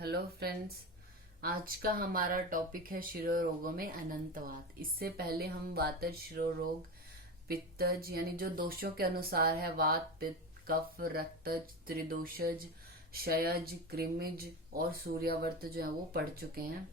Hello friends. आज का हमारा टॉपिक है शिरोरोगों में अनंतवात। इससे पहले हम वातज, शिरोरोग, पित्तज यानी जो दोषों के अनुसार है, वात, पित्त, कफ, रक्तज, त्रिदोषज, क्षयज, कृमिज और सूर्यावर्त जो है वो पढ़ चुके हैं।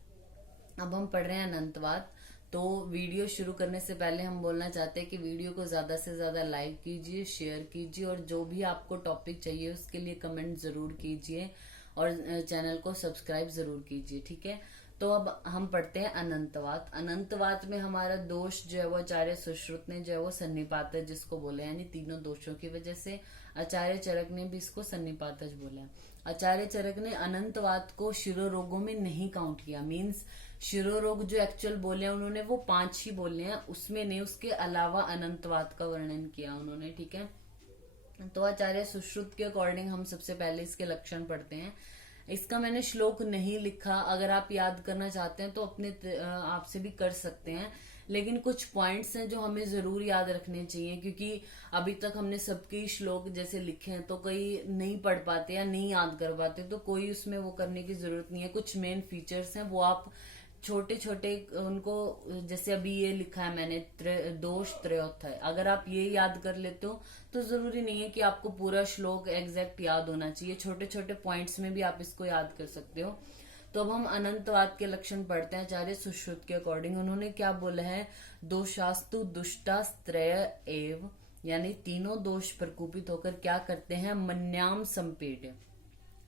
अब हम पढ़ रहे हैं अनंतवात। तो वीडियो शुरू करने से पहले हम बोलना चाहते हैं कि वीडियो को ज्यादा से ज्यादा लाइक कीजिए, शेयर कीजिए और जो भी आपको टॉपिक चाहिए उसके लिए कमेंट जरूर कीजिए और चैनल को सब्सक्राइब जरूर कीजिए। ठीक है, तो अब हम पढ़ते हैं अनंतवात। अनंतवात में हमारा दोष जो है वो आचार्य सुश्रुत ने जो है वो सन्निपातज जिसको बोले, यानी तीनों दोषों की वजह से। आचार्य चरक ने भी इसको सन्निपातज बोला। आचार्य चरक ने अनंतवात को शिरोरोगों में नहीं काउंट किया। मीन्स शिरोरोग जो एक्चुअल बोले हैं उन्होंने वो 5 ही बोले हैं, उसमें नहीं, उसके अलावा अनंतवात का वर्णन किया उन्होंने। ठीक है, तो आचार्य सुश्रुत के अकॉर्डिंग हम सबसे पहले इसके लक्षण पढ़ते हैं। इसका मैंने श्लोक नहीं लिखा, अगर आप याद करना चाहते हैं तो अपने आप से भी कर सकते हैं, लेकिन कुछ पॉइंट्स हैं जो हमें जरूर याद रखने चाहिए, क्योंकि अभी तक हमने सबके श्लोक जैसे लिखे हैं तो कई नहीं पढ़ पाते या नहीं याद कर पाते, तो कोई उसमें वो करने की जरूरत नहीं है। कुछ मेन फीचर्स हैं वो आप छोटे छोटे उनको, जैसे अभी ये लिखा है मैंने दोष त्रयोथ है, अगर आप ये याद कर लेते हो तो जरूरी नहीं है कि आपको पूरा श्लोक एग्जैक्ट याद होना चाहिए, छोटे छोटे पॉइंट्स में भी आप इसको याद कर सकते हो। तो अब हम अनंतवाद के लक्षण पढ़ते हैं आचार्य सुश्रुत के अकॉर्डिंग। उन्होंने क्या बोला है, दोषास्तु दुष्टास्त्रय एव, यानी तीनों दोष प्रकोपित होकर क्या करते हैं, मन्याम संपेट,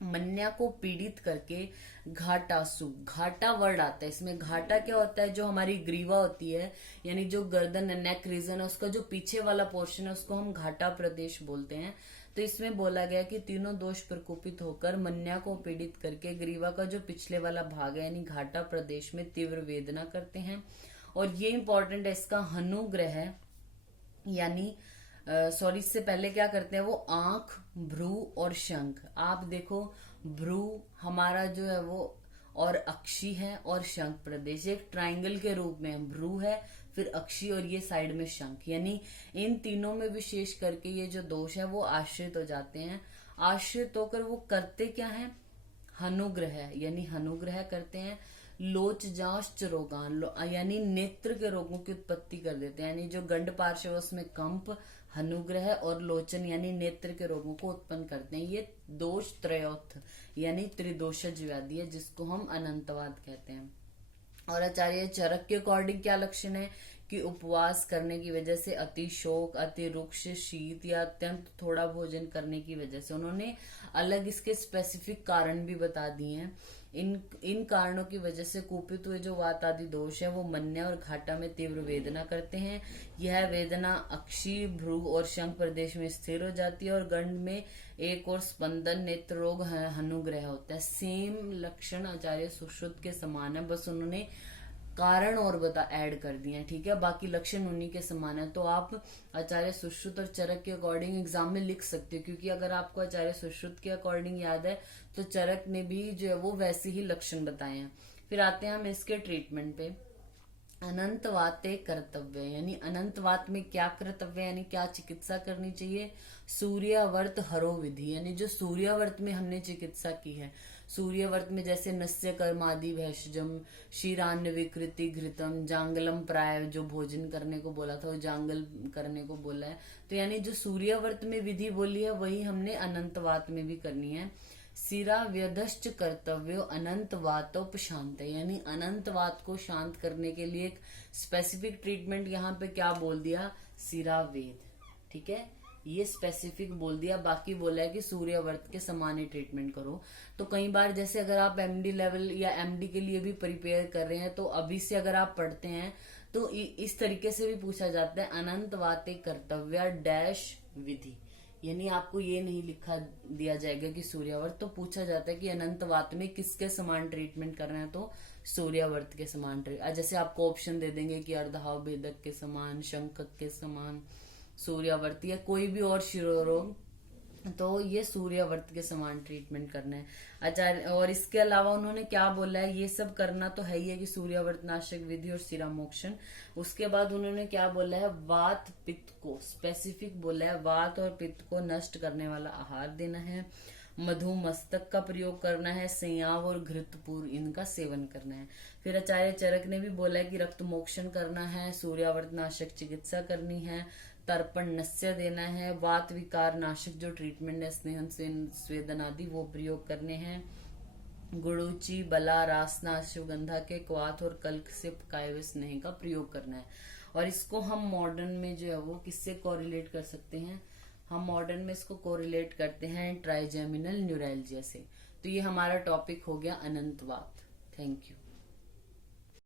मन्या को पीड़ित करके, घाटासु, घाटा वर्ड आता है इसमें। घाटा क्या होता है, जो हमारी ग्रीवा होती है यानी जो गर्दन नेक रीजन है उसका जो पीछे वाला पोर्शन है उसको हम घाटा प्रदेश बोलते हैं। तो इसमें बोला गया कि तीनों दोष प्रकोपित होकर मन्या को पीड़ित करके ग्रीवा का जो पिछले वाला भाग है यानी घाटा प्रदेश में तीव्र वेदना करते हैं। और ये इंपॉर्टेंट है, इसका हनुग्रह है, यानी सॉरी इससे पहले क्या करते हैं वो आंख, भ्रू और शंख। आप देखो भ्रू हमारा जो है वो और अक्षी है और शंख प्रदेश एक ट्राइंगल के रूप में, भ्रू है फिर अक्षी और ये साइड में शंख, यानी इन तीनों में विशेष करके ये जो दोष है वो आश्रित हो जाते हैं। आश्रित होकर वो करते क्या है, हनुग्रह, यानी हनुग्रह करते हैं। लोच जांच रोगान, यानी नेत्र के रोगों की उत्पत्ति कर देते हैं, यानी जो गंड पार्श्व है उसमें कंप, हनुग्रह और लोचन यानी नेत्र के रोगों को उत्पन्न करते हैं। ये दोष त्रयोथ यानी त्रिदोषज व्याधि है जिसको हम अनंतवाद कहते हैं। और आचार्य चरक के अकॉर्डिंग क्या लक्षण है कि उपवास करने की वजह से, अति शोक, अति रुक्ष, शीत या अत्यंत थोड़ा भोजन करने की वजह से। उन्होंने अलग इसके स्पेसिफिक कारण भी बता दिए हैं। इन कारणों की वजह से कुपित हुए जो वात आदि दोष है वो मन्या और घाटा में तीव्र वेदना करते हैं। यह वेदना अक्षी, भ्रू और शंख प्रदेश में स्थिर हो जाती है और गंड में एक और स्पंदन, नेत्र रोग, हनुग्रह होता है। सेम लक्षण आचार्य सुश्रुत के समान है, बस उन्होंने कारण और बता ऐड कर दिए हैं। ठीक है, बाकी लक्षण उन्हीं के समान है। तो आप आचार्य सुश्रुत और चरक के अकॉर्डिंग एग्जाम में लिख सकते हो, क्योंकि अगर आपको आचार्य सुश्रुत के अकॉर्डिंग याद है तो चरक ने भी जो है वो वैसे ही लक्षण बताए हैं। फिर आते हैं हम इसके ट्रीटमेंट पे। अनंतवाते कर्तव्य, यानी अनंतवात में क्या कर्तव्य यानी क्या चिकित्सा करनी चाहिए, सूर्यावर्त हरो विधि, यानी जो सूर्यावर्त में हमने चिकित्सा की है। सूर्यवर्त में जैसे नस्य कर्मादि भेषजम, क्षीरान्न विकृति घृतम, जांगलम प्राय, जो भोजन करने को बोला था वो जांगल करने को बोला है। तो यानी जो सूर्यवर्त में विधि बोली है वही हमने अनंतवात में भी करनी है। सिरा व्यधश्च कर्तव्यो अनंतवातोपशांत, यानी अनंतवात को शांत करने के लिए एक स्पेसिफिक ट्रीटमेंट यहाँ पे क्या बोल दिया, सिरा वेद। ठीक है, ये स्पेसिफिक बोल दिया, बाकी बोला है कि सूर्यवर्त के समान ही ट्रीटमेंट करो। तो कई बार जैसे अगर आप एमडी लेवल या एमडी के लिए भी प्रिपेयर कर रहे हैं तो अभी से अगर आप पढ़ते हैं तो इस तरीके से भी पूछा जाता है, अनंतवाते कर्तव्य डैश विधि, यानी आपको ये नहीं लिखा दिया जाएगा कि सूर्यावर्त, तो पूछा जाता है कि अनंतवात में किसके समान ट्रीटमेंट कर रहे हैं, तो सूर्यावर्त के समान जैसे आपको ऑप्शन दे देंगे कि अर्धाव भेदक के समान, शंखक के समान, सूर्यावर्त या कोई भी और शिरोरोग, तो ये सूर्यावर्त के समान ट्रीटमेंट करना है आचार्य। और इसके अलावा उन्होंने क्या बोला है, ये सब करना तो है ही है कि सूर्यावर्त नाशक विधि और शिरामोक्षण। उसके बाद उन्होंने क्या बोला है, वात पित्त को स्पेसिफिक बोला है, वात और पित्त को नष्ट करने वाला आहार देना है। मधु मस्तक का प्रयोग करना है, संयाव और घृतपूर इनका सेवन करना है। फिर आचार्य चरक ने भी बोला है कि रक्त मोक्षण करना है, सूर्यावर्त नाशक चिकित्सा करनी है, तर्पण नस्य देना है, वात विकार नाशक जो ट्रीटमेंट है स्नेहन स्वेदन आदि वो प्रयोग करने हैं, गुड़ूची बला रासना अश्वगंधा के क्वाथ और कल्क से पकाए हुए स्नेह का प्रयोग करना है। और इसको हम मॉडर्न में जो है वो किससे कोरिलेट कर सकते हैं, हम मॉडर्न में इसको कोरिलेट करते हैं ट्राइजेमिनल न्यूरैल्जिया से। तो ये हमारा टॉपिक हो गया अनंतवात। Thank you.